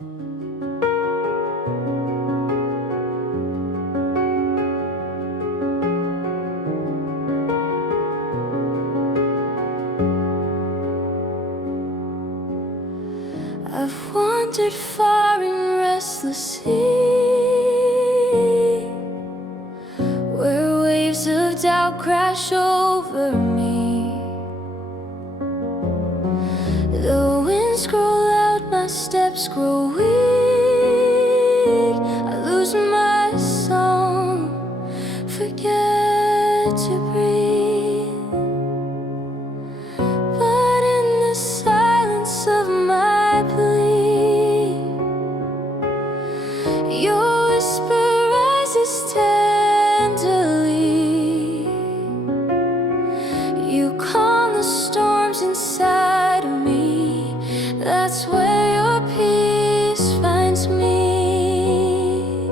I've wandered far in restless sea, where waves of doubt crash over me. The winds grow loud, my steps grow weak. I lose my song, forget to breathe. But in the silence of my plea, your whisper rises tenderly. You calm the storms inside of me. That's where your peace finds me.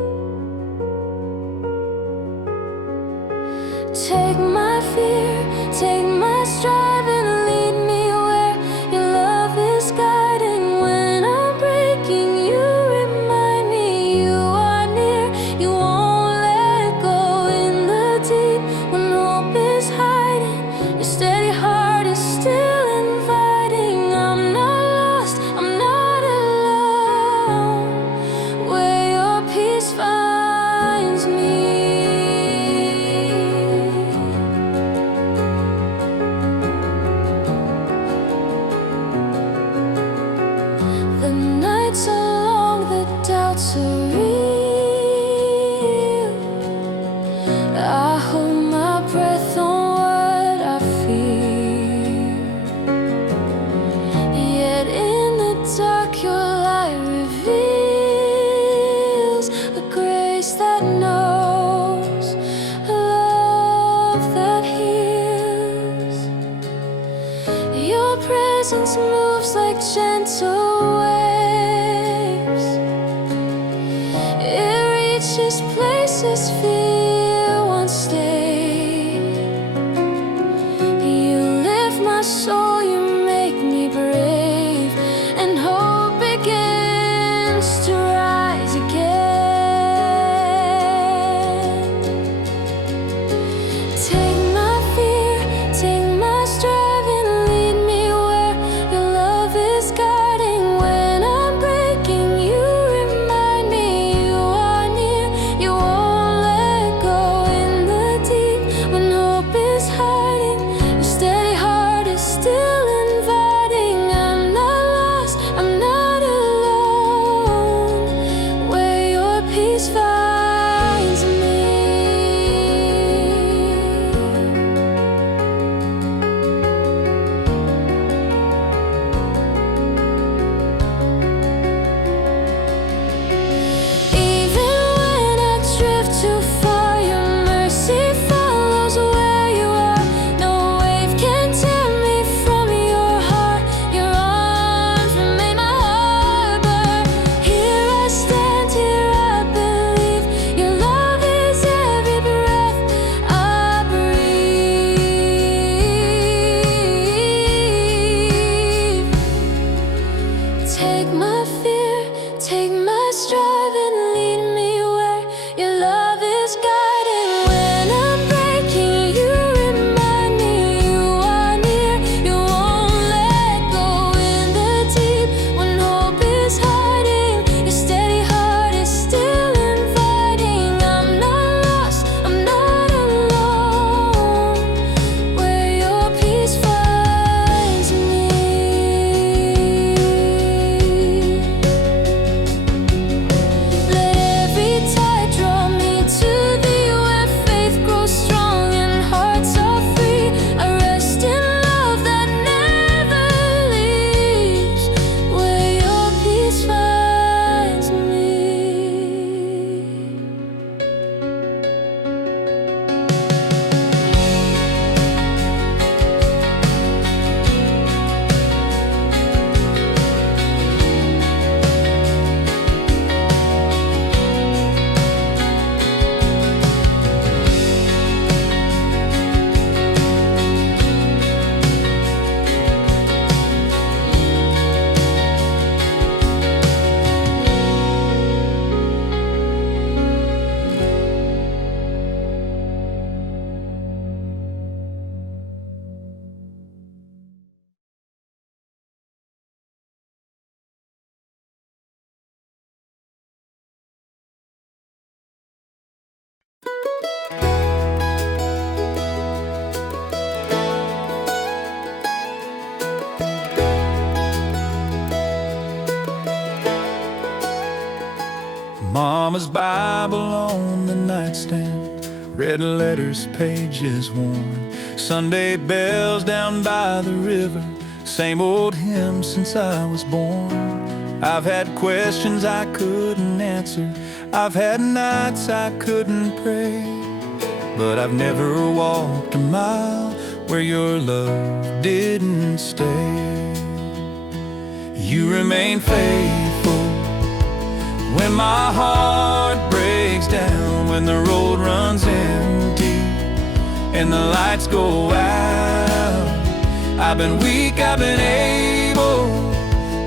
Take my fear, take my strive, and lead me where your love is guiding. When I'm breaking, you remind me you are near. You won't let go in the deep. When hope is hiding, your steady heart is still inviting. I'm not lost, I'm not alone, where your peace finds me. The nights are long, the doubts are real. I hold my breath on what I feel. Yet in the dark your light reveals a grace that knows, a love that heals. Your presence moves like gentle waves. It reaches places fear once stayed. You lift my soul, you make me brave, and hope begins to rise again. Take my fear, take my strive, and lead me where your love is guiding. When I'm breaking, you remind me you are near. You won't let go in the deep. When hope is hiding, your steady heart is still inviting. I'm not lost, I'm not alone, where your peace finds me. Even when I drift too far, your mercy follows where you are. No wave can tear me from your heart. Your arms remain my harbor. Here I stand, here I believe. Your love is every breath I breathe. Take my fear, take my strive, and lead me where your love is guiding. When I'm breaking, you remind me you are near. You won't let go in the deep. When hope is hiding, your steady heart is still inviting. I'm not lost, I'm not alone, where your peace finds me. Mama's Bible on the nightstand, red letters, pages worn, Sunday bells down by the river, same old hymn since I was born. I've had questions I couldn't answer, I've had nights I couldn't pray, but I've never walked a mile where your love didn't stay. You remain faithful when my heart breaks down, when the road runs empty and the lights go out. I've been weak, I've been able,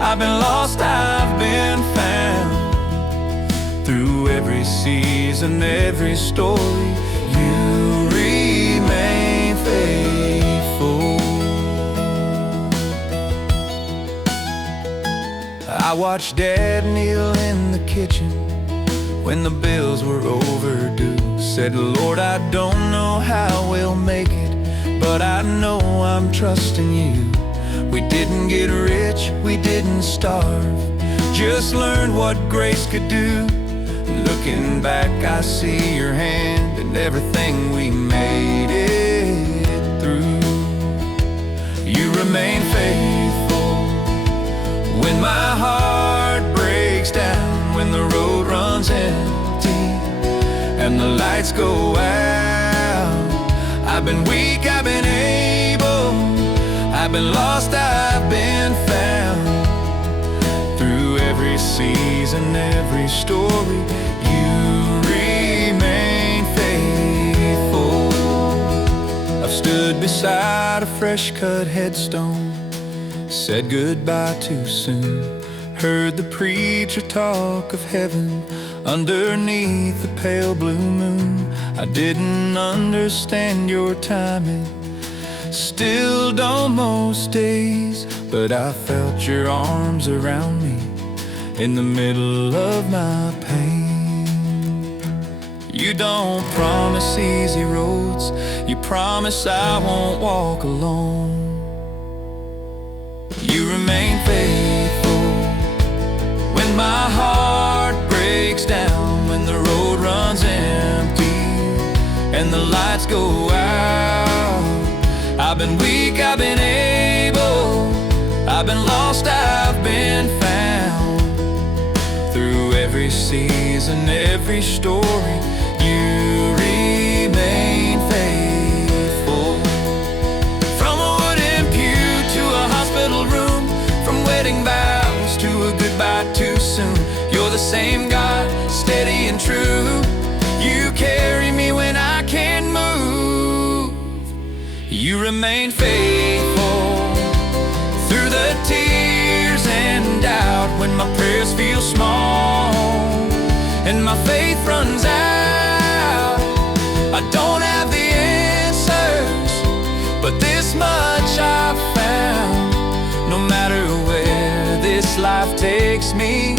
I've been lost, I've been found. Through every season, every story, you remain faithful. I watched Dad kneel in the kitchen when the bills were overdue. Said, Lord, I don't know how we'll make it, but I know I'm trusting you. We didn't get rich, we didn't starve, just learned what grace could do. Looking back, I see your hand in everything we made it through. You remain faithful when my heart breaks down, when the road runs empty and the lights go out. I've been weak, I've been able, I've been lost, I've been found. Through every season, every story, you remain faithful. I've stood beside a fresh-cut headstone, said goodbye too soon, heard the preacher talk of heaven underneath the pale blue moon. I didn't understand your timing, still don't most days, but I felt your arms around me in the middle of my pain. You don't promise easy roads, you promise I won't walk alone. You remain faithful when my heart breaks down, when the road runs empty and the lights go out. I've been weak, I've been able, I've been lost, I've been found. Through every season, every story, you remain faithful. From a wooden pew to a hospital room, from wedding vows to a goodbye too soon, you're the same God, steady and true. You carry me when I can't move. You remain faithful through the tears and doubt, when my prayers feel small and my faith runs out. I don't have the answers, but this much I've found. No matter where this life takes me,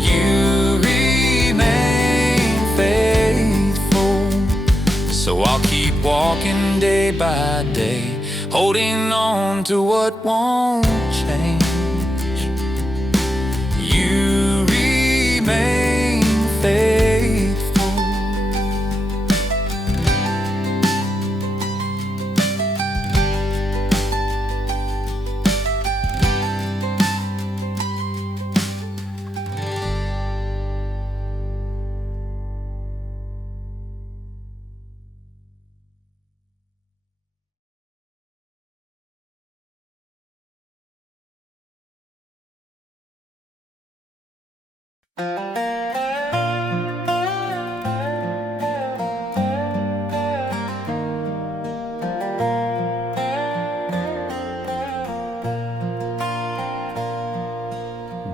you remain faithful. So I'll keep walking day by day, holding on to what won't change. You remain faithful.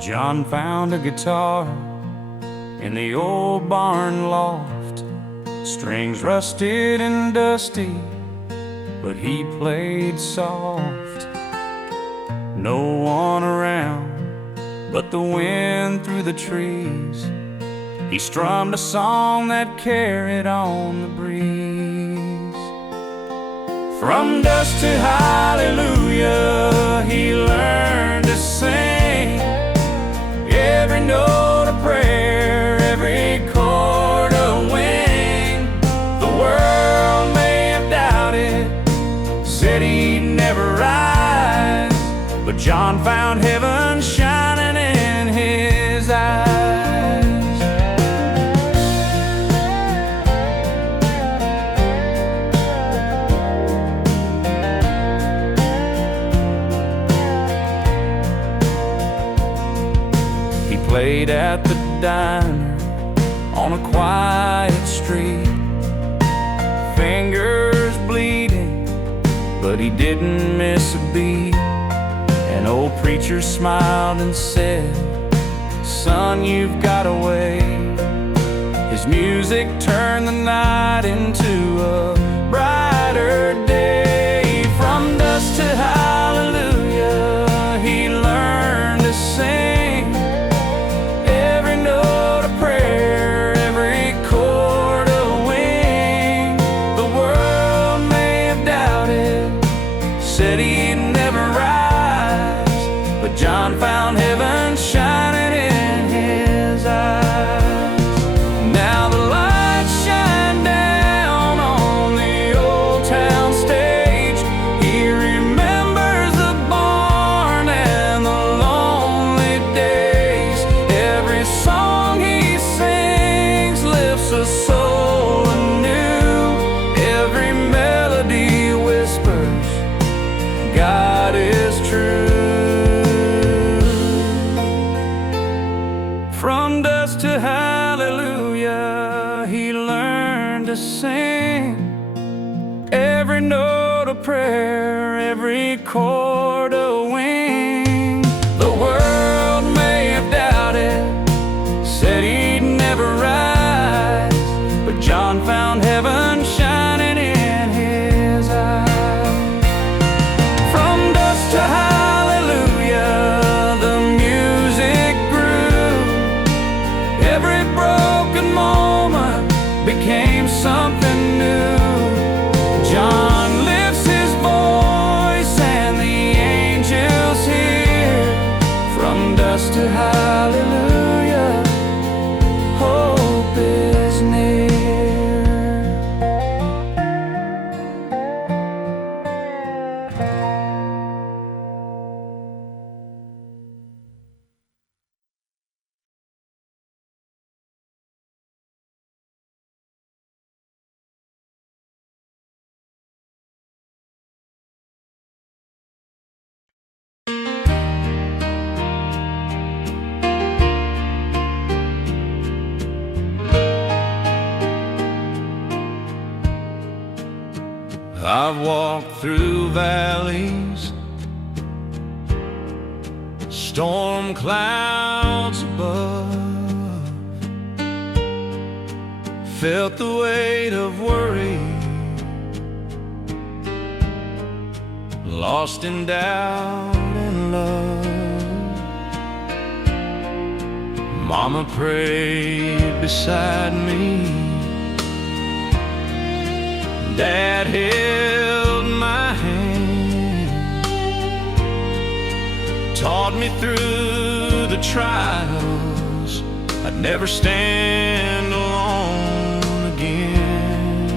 John found a guitar in the old barn loft, strings rusted and dusty, but he played soft. No one around but the wind through the trees. He strummed a song that carried on the breeze. From dust to hallelujah, he learned to sing. Every note a prayer, every chord John found heaven shining in his eyes. He played at the diner on a quiet street, fingers bleeding, but he didn't miss a beat. An old preacher smiled and said, "Son, you've got a way." His music turned the night into a brighter day. From dusk to hallelujah, he learned to sing. Every note a prayer, every chord a wing. The world may have doubted, said he'd never rise, but John found heaven shining in his eyes. Now the lights shine down on the old town stage. He remembers the barn and the lonely days. Every song he sings lifts a soul anew. Every melody whispers, God is true. From dusk to hallelujah, he learned to sing. Every note a prayer, every chord a wing. The world may have doubted, said he'd never rise, but John found heaven shining in his eyes. From dusk to hallelujah, the music grew. Every broken moment became something new. John lifts his voice and the angels hear. From dusk to hallelujah, hope is near. I've walked through valleys, storm clouds above, felt the weight of worry, lost in doubt and love. Mama prayed beside me, Dad held my hand, taught me through the trials I'd never stand alone again.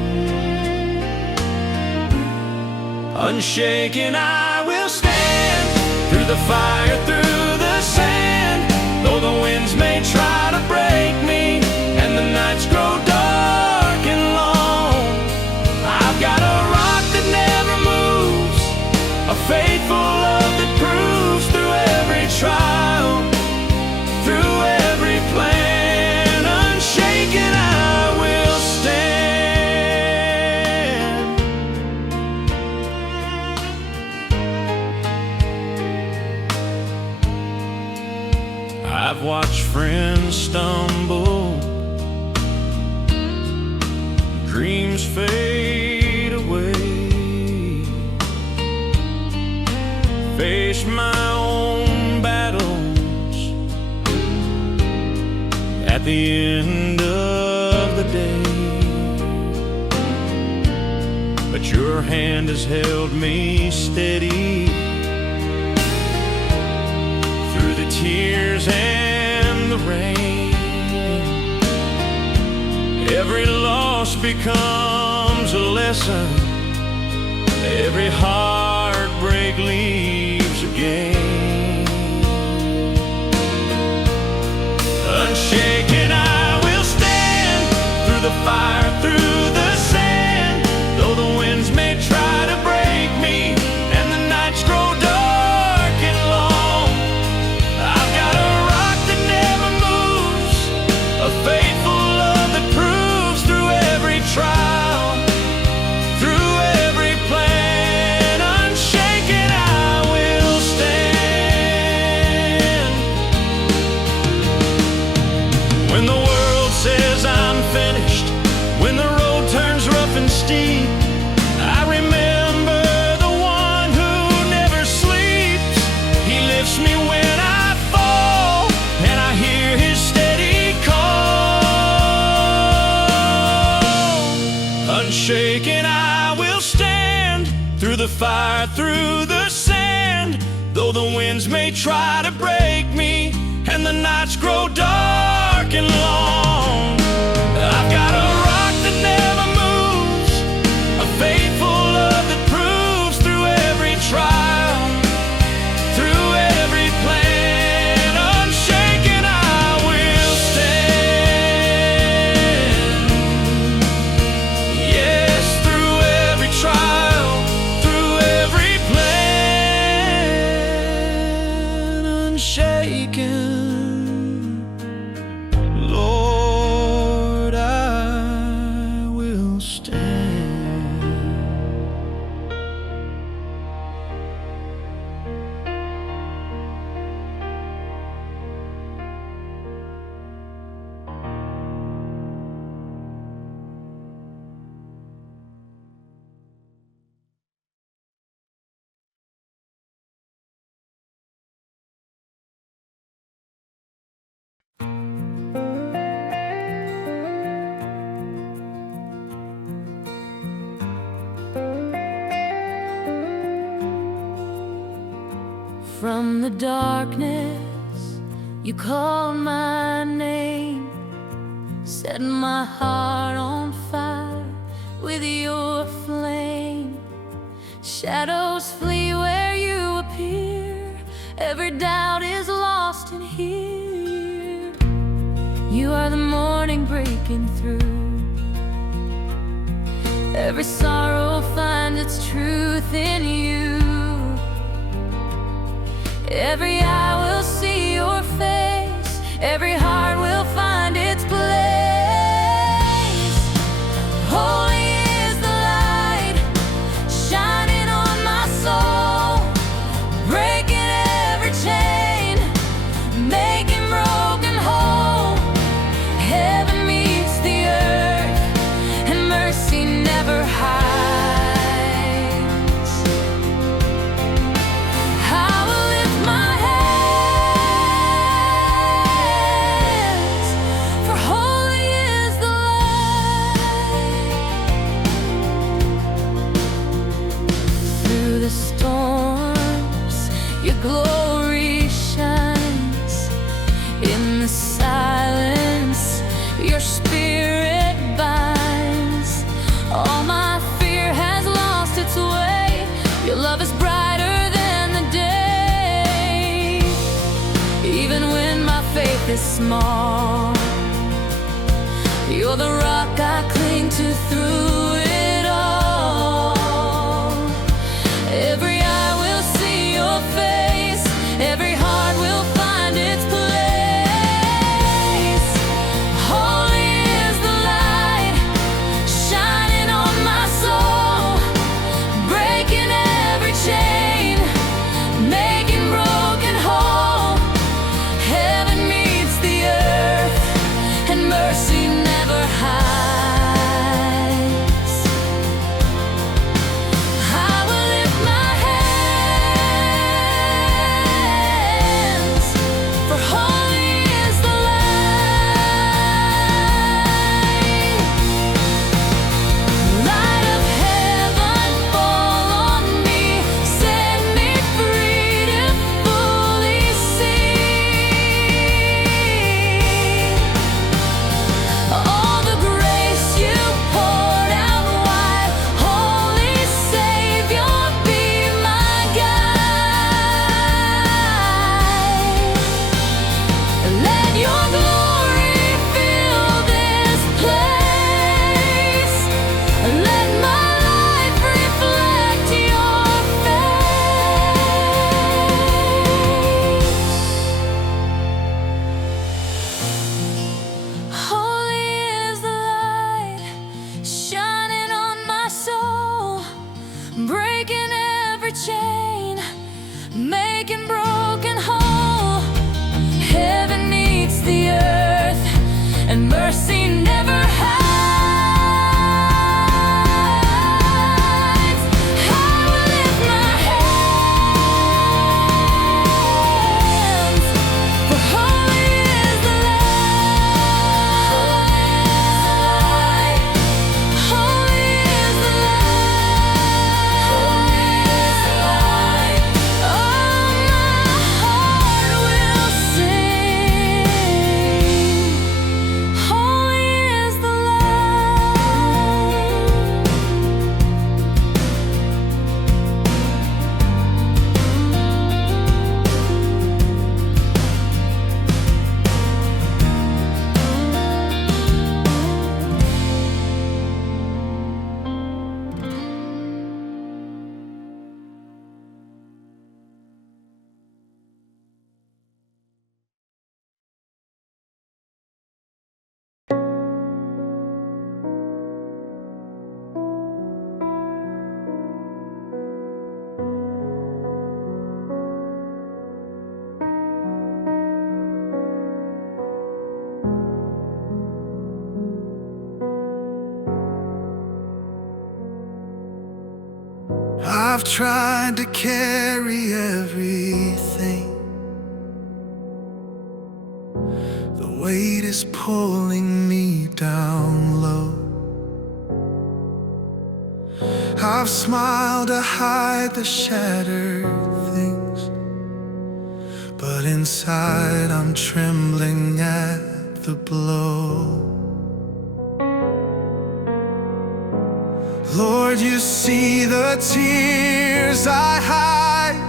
Unshaken I will stand, through the fire, through the sand. Though the winds may try to break me and the nights grow dark and long, I've got a rock that never moves, a faithful love that proves through every trial, through every plan. Unshaken I will stand. I've watched friends stumble, dreams fade away, face my own battles at the end of the day. But your hand has held me steady through the tears and the rain. Every loss becomes a lesson, every heartbreak leaves a gain. the fire, through the sand. Though the winds may try to break me and the nights grow dark and long, I've got a rock that never moves, a faithful love that proves through every trial, through every plan. Unshaken I will stand. Yes, through every trial, through every plan. Unshaken, Lord, I will stand. From the darkness, you called my name, setting my heart on fire with your flame. Shadows flee where you appear, every doubt is lost in here. You are the morning breaking through, every sorrow finds its truth in you. Every eye will see your face, every heart will find its place. Holy is the light shining on my soul, breaking every chain, making broken whole. Heaven meets the earth, and mercy never hides. I will lift my hands, for holy is the light. Through the storms, your glory shines. In the silence, your spirit binds. All my fear has lost its way, your love is brighter than the day. Even when my faith is small, you're the rock I cling to through it all. Every eye will see your face, every heart will find its place. Holy is the light shining on my soul, breaking every chain, making broken whole. Heaven meets the earth, and mercy never hides. I've tried to carry everything. The weight is pulling me down low. I've smiled to hide the shattered things, but inside I'm trembling at the blow. Lord, you see the tears I hide,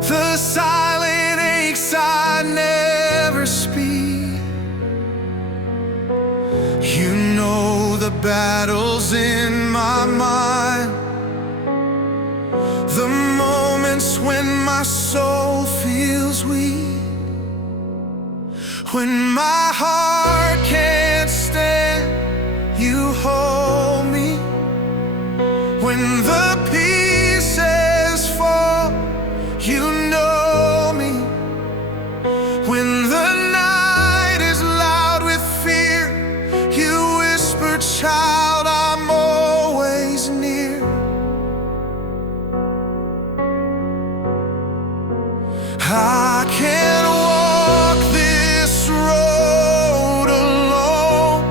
the silent aches I never speak. You know the battles in my mind, the moments when my soul feels weak, when my heart can't stand. You hold me when the pieces fall. You know me when the night is loud with fear. You whisper, child, I'm always near. I can't walk this road alone,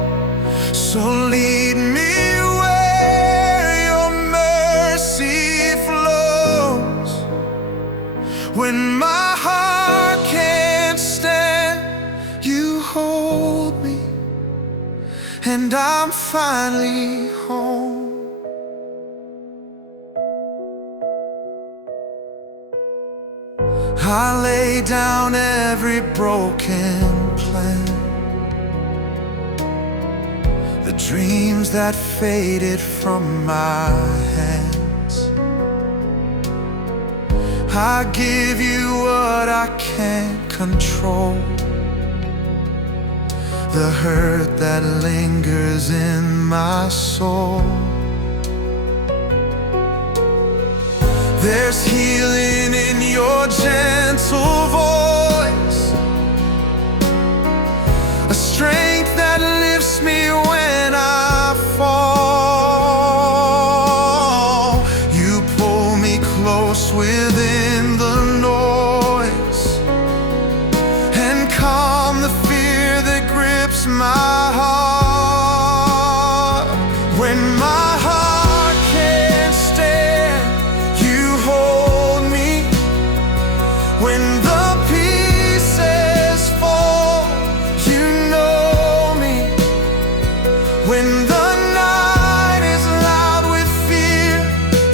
so lead me where your mercy flows. When my heart can't stand, you hold me, and I'm finally home. I lay down every broken plan, the dreams that faded from my hands. I give you what I can't control, the hurt that lingers in my soul. There's healing in your gentle voice, a strength that lifts me when I fall. You pull me close within the noise and calm the fear that grips my heart. When my heart can't stand, you hold me. When the pieces fall, you know me. When the night is loud with fear,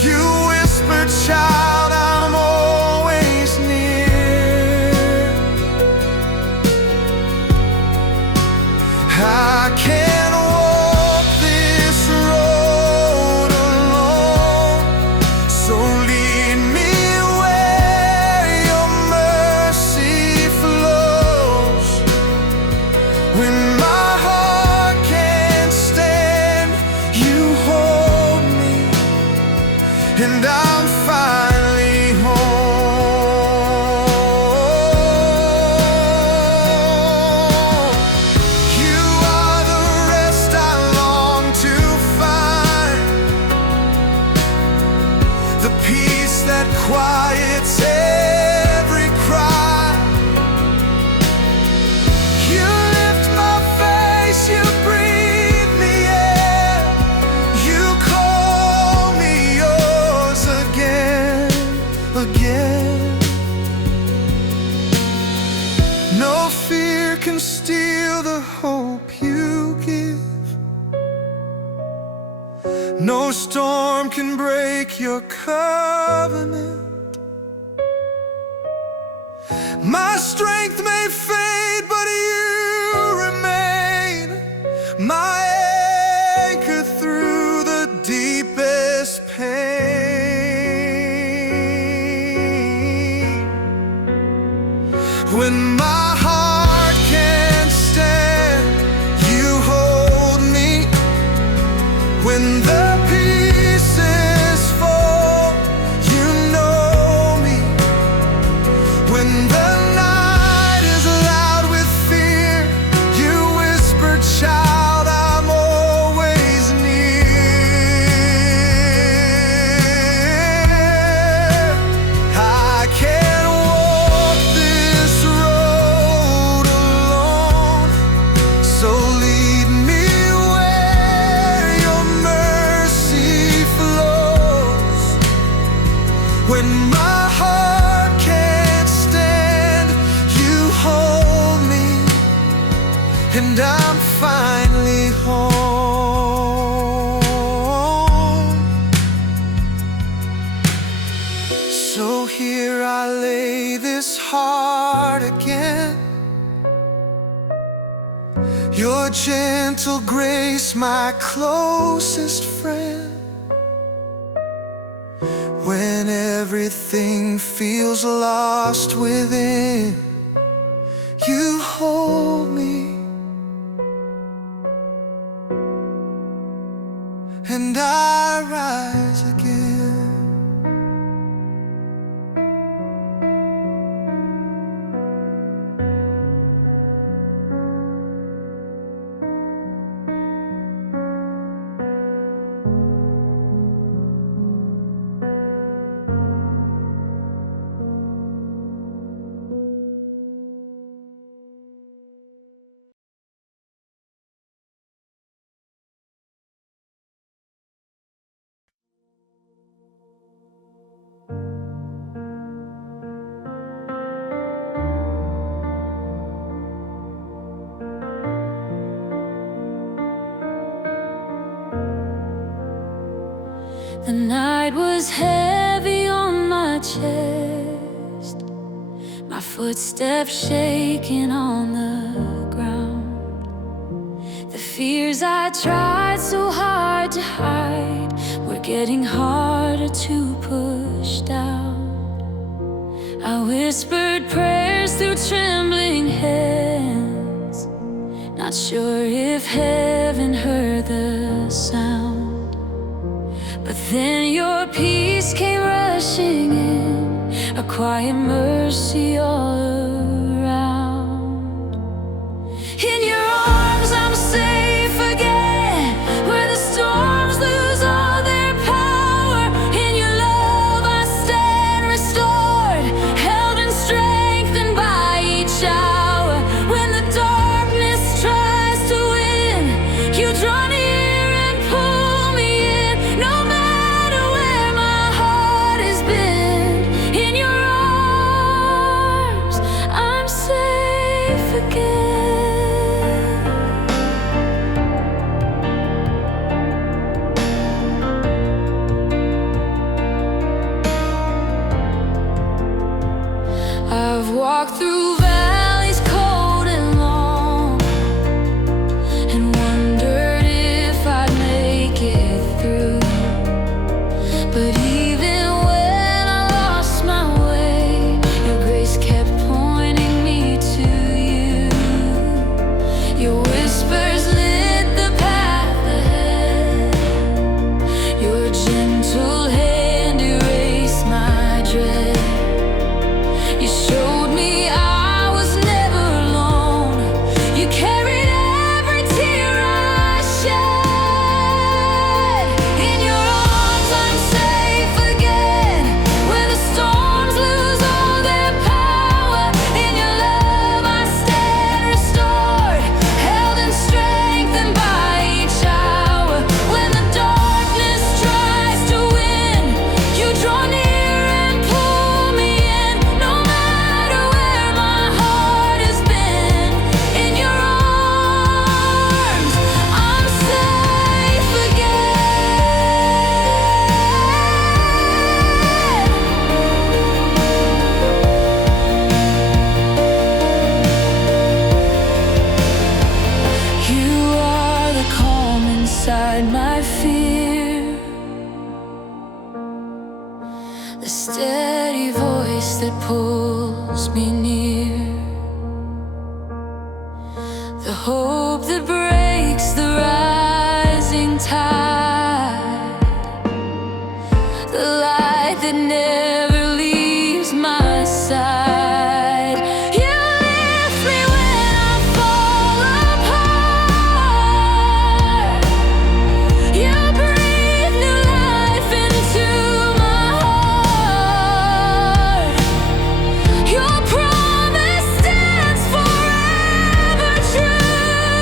you whisper, child, I'm always near. I can't walk this road alone, so lead me where your mercy flows. When my heart can't stand, you hold me, and I'm finally home. You are the rest I long to find, the peace that quiets every cry. You lift my face, you breathe me in, you call me yours again, again. No fear can steal the hope you give, no storm can break your covenant. My strength may fade, but you remain, my anchor through the deepest pain. When my heart can't stand, you hold me. When the pieces fall, you know me. When the night is loud with fear, you whisper, child, I'm always near. heart again. Your gentle grace, my closest friend. When everything feels lost within, you hold me, and I rise again. The night was heavy on my chest, my footsteps shaking on the ground. The fears I tried so hard to hide were getting harder to push down. I whispered prayers through trembling hands, not sure if heaven heard the sound. But then your peace came rushing in, a quiet mercy all around. In your arms I'm safe again, where the storms lose all their power. In your love I stand restored, held and strengthened by each hour. When the darkness tries to win, you draw near and pull me in. No matter where my heart has been, in your arms I'm safe again. I've walked through valleys cold and long, and wondered if I'd make it through. But even when I lost my way, your grace kept pointing me to you. Your whispers lit the path ahead, your gentle hand erased my dread. You showed me I was never alone. You carried every tear I shed. In your arms I'm safe again, where the storms lose all their power. In your love I stand restored, held and strengthened by each hour. When the darkness tries to win, you draw near and pull me in. No matter where my heart has been, in your arms I'm safe again. You are the calm inside my fear, the steady voice that pulls me near, the hope that breaks the rising tide, the light that never leaves my side. You lift me when I fall apart. You breathe new life into my heart. Your promise stands forever true.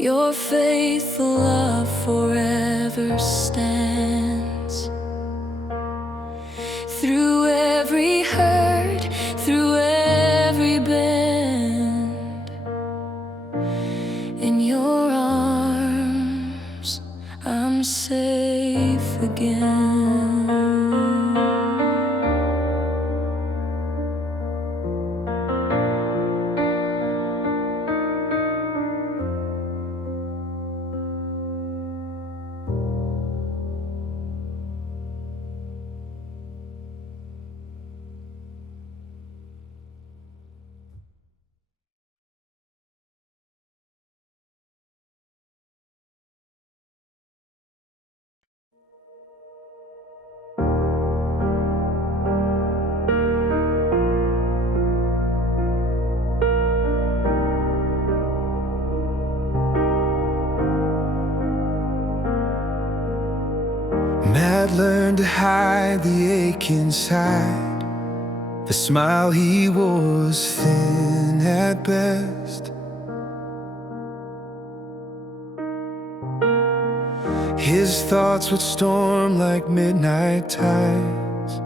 Your faithful love forever stands. Through every hurt, through every bend, in your arms I'm safe again. Matt learned to hide the ache inside. The smile he wore was thin at best. His thoughts would storm like midnight tides,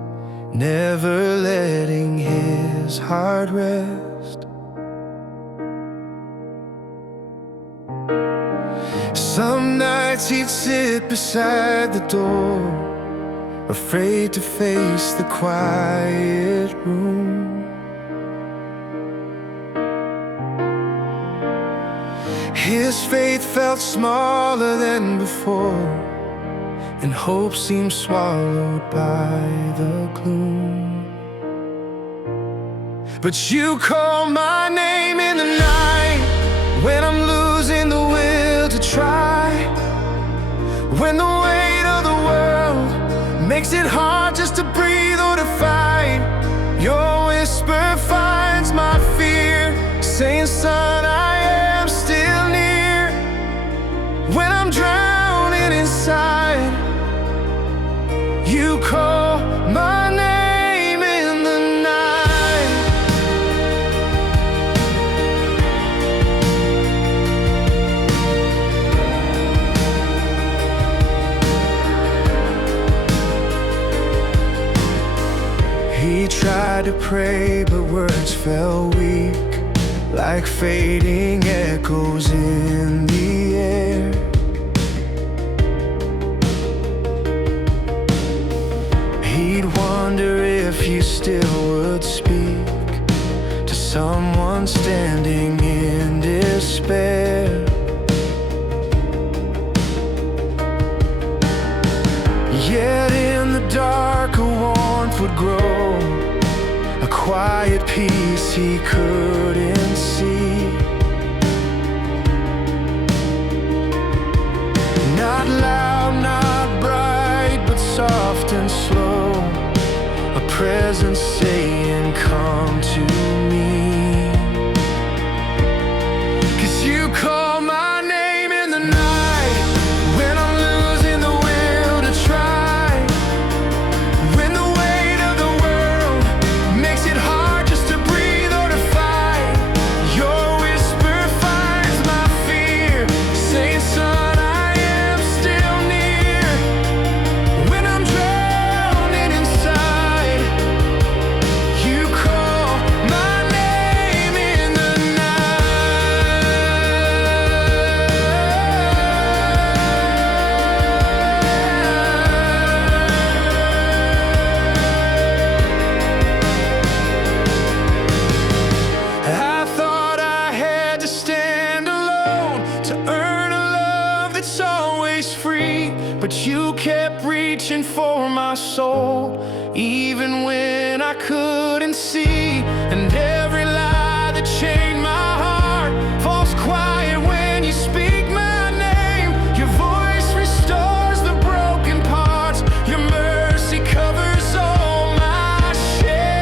never letting his heart rest. Some nights he'd sit beside the door, afraid to face the quiet room. His faith felt smaller than before, and hope seemed swallowed by the gloom. But you call my name in the night, when I'm losing the will to try, when the weight of the world makes it hard just to breathe or to fight. Your whisper finds my fear, saying, son, I am still near. When I'm drowning inside, you call my name in the night. He tried to pray, but words fell weak, like fading echoes in the air. He'd wonder if you still would speak to someone standing in despair. Yet in the dark a warmth would grow, a quiet peace he couldn't see. Not loud, not bright, but soft and slow, a presence saying, come to me. 'Cause you call my name in the night, when I'm losing the will to try, when the weight of the world makes it hard just to breathe or to fight. Your whisper finds my fear, saying, son, I am still near. When I'm drowning inside, you call my name in the I thought I had to stand alone to earn a love that's always free, but you kept reaching for my soul, even when I couldn't see. And every lie that chained my heart falls quiet when you speak my name. Your voice restores the broken parts, your mercy covers all my shame.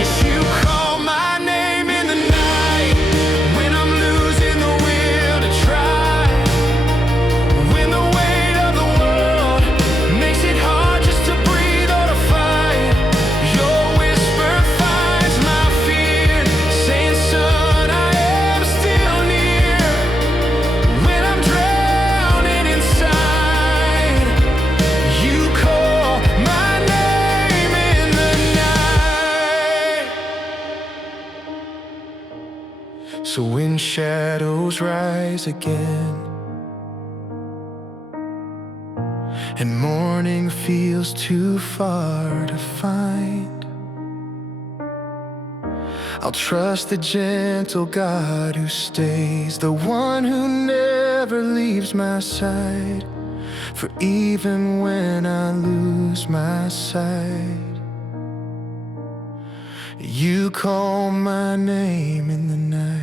Yes, you call my name in the night, when I'm losing the will to try, when the weight of the world makes it hard just to breathe or to fight. So when shadows rise again and morning feels too far to find, I'll trust the gentle God who stays, the one who never leaves my side. For even when I lose my sight, you call my name in the night.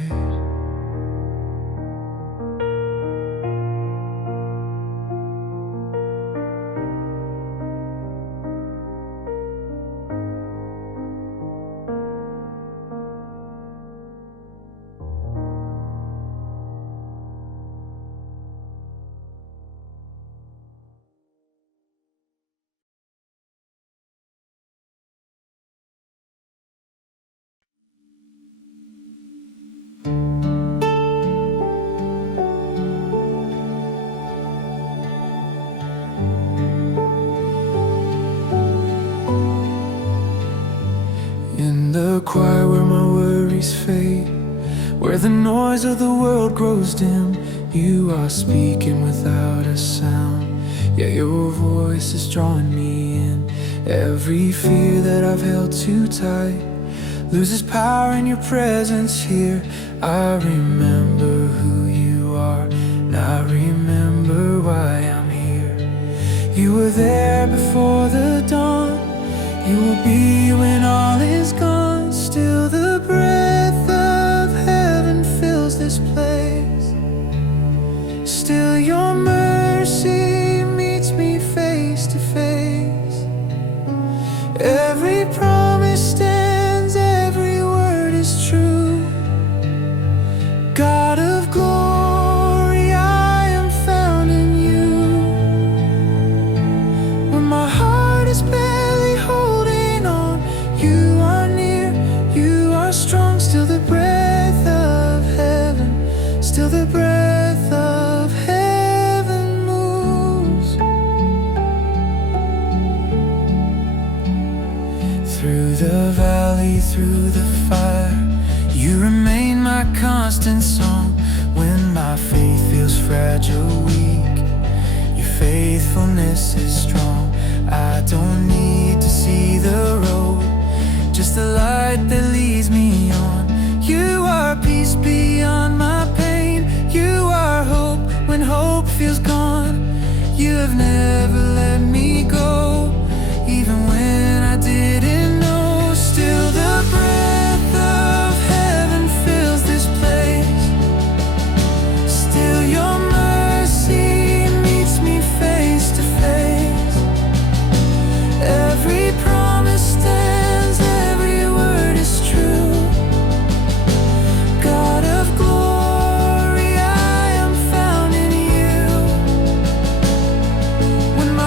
In the quiet where my worries fade, where the noise of the world grows dim, you are speaking without a sound. Yeah, your voice is drawing me in. Every fear that I've held too tight loses power in your presence here. I remember who you are, and I remember why I'm here. You were there before the dawn, you will be when all is gone. Still the breath of heaven fills this place. Still your mercy meets me face to face. Every promise stands, every word is true. God of glory, I am found in you. When my heart is barely holding on, you are near, you are strong. Still the breath of heaven, still the breath of heaven moves. Through the valley, through the fire, you remain my constant song. When my faith feels fragile, weak, your faithfulness is strong. I don't need to see the road, just the light that leads me on. You are peace beyond my pain, you are hope when hope feels gone. You have never let me go, even when I didn't know. Still the breath of heaven fills this place. Still your mercy meets me face to face. Every promise stands, every word is true. God of glory, I am found in you. When my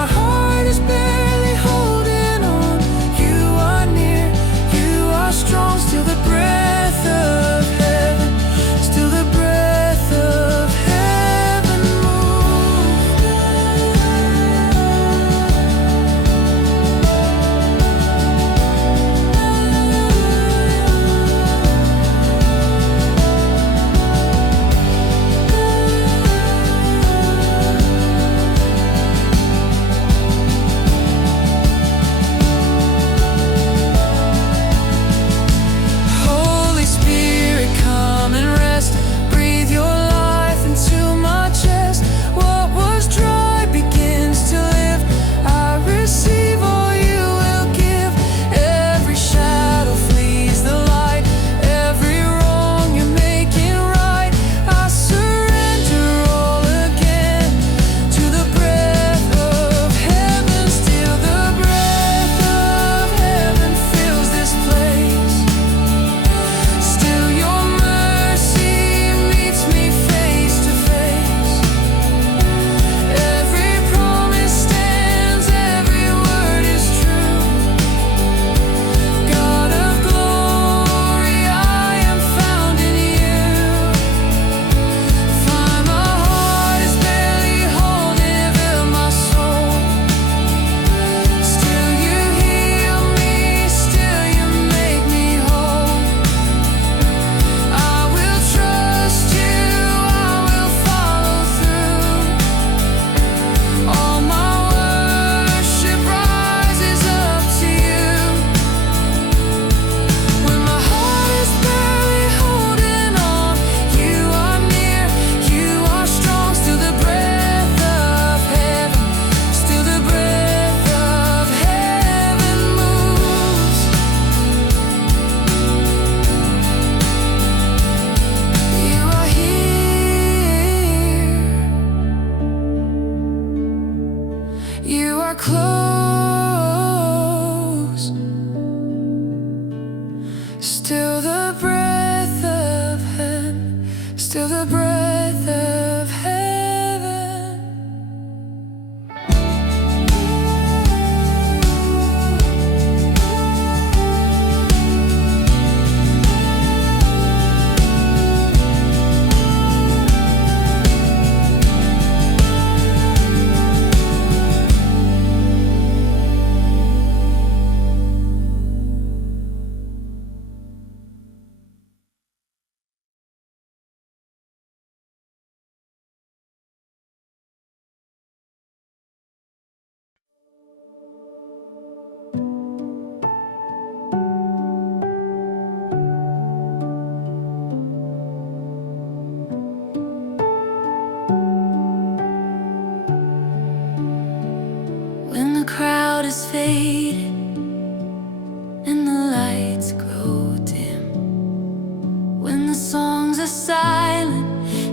the songs are silent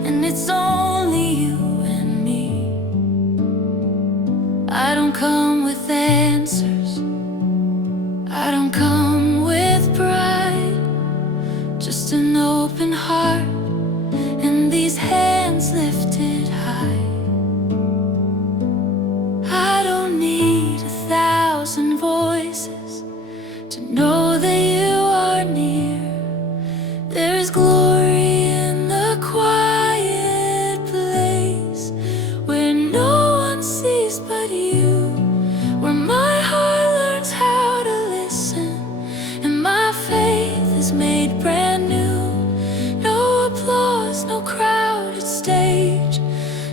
and it's only you and me. I don't come with answers, I don't come with pride, just an open heart and these hands lifted high. I don't need 1,000 voices to know that you are near. There is glory in the quiet place, where no one sees but you, where my heart learns how to listen and my faith is made brand new. No applause, no crowded stage,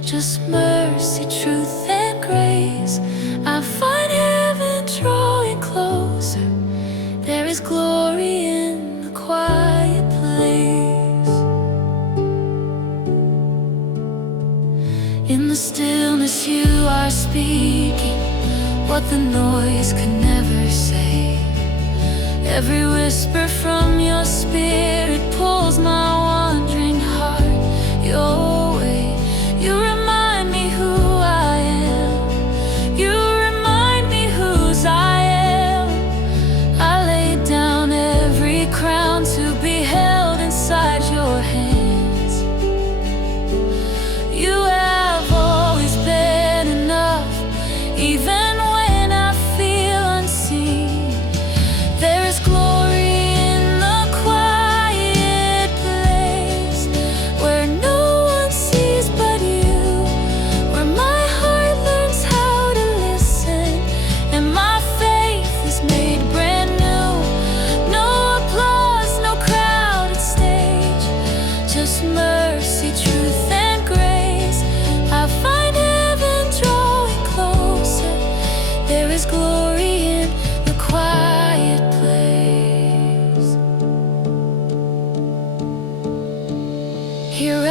just mercy, truth and grace. I find heaven drawing closer. There is glory in the quiet place. In the stillness you are speaking what the noise could never say. Every whisper from your spirit pulls my wandering heart your way. You remind me who I am, you remind me whose I am. I lay down every crown to be held inside your hands. You have always been enough, even when I feel unseen. There is glory in the quiet place, where no one sees but you, where my heart learns how to listen and my faith is made brand new. No applause, no crowded stage, just mercy, truth and grace. I find heaven drawing closer. There is glory in the quiet place. Here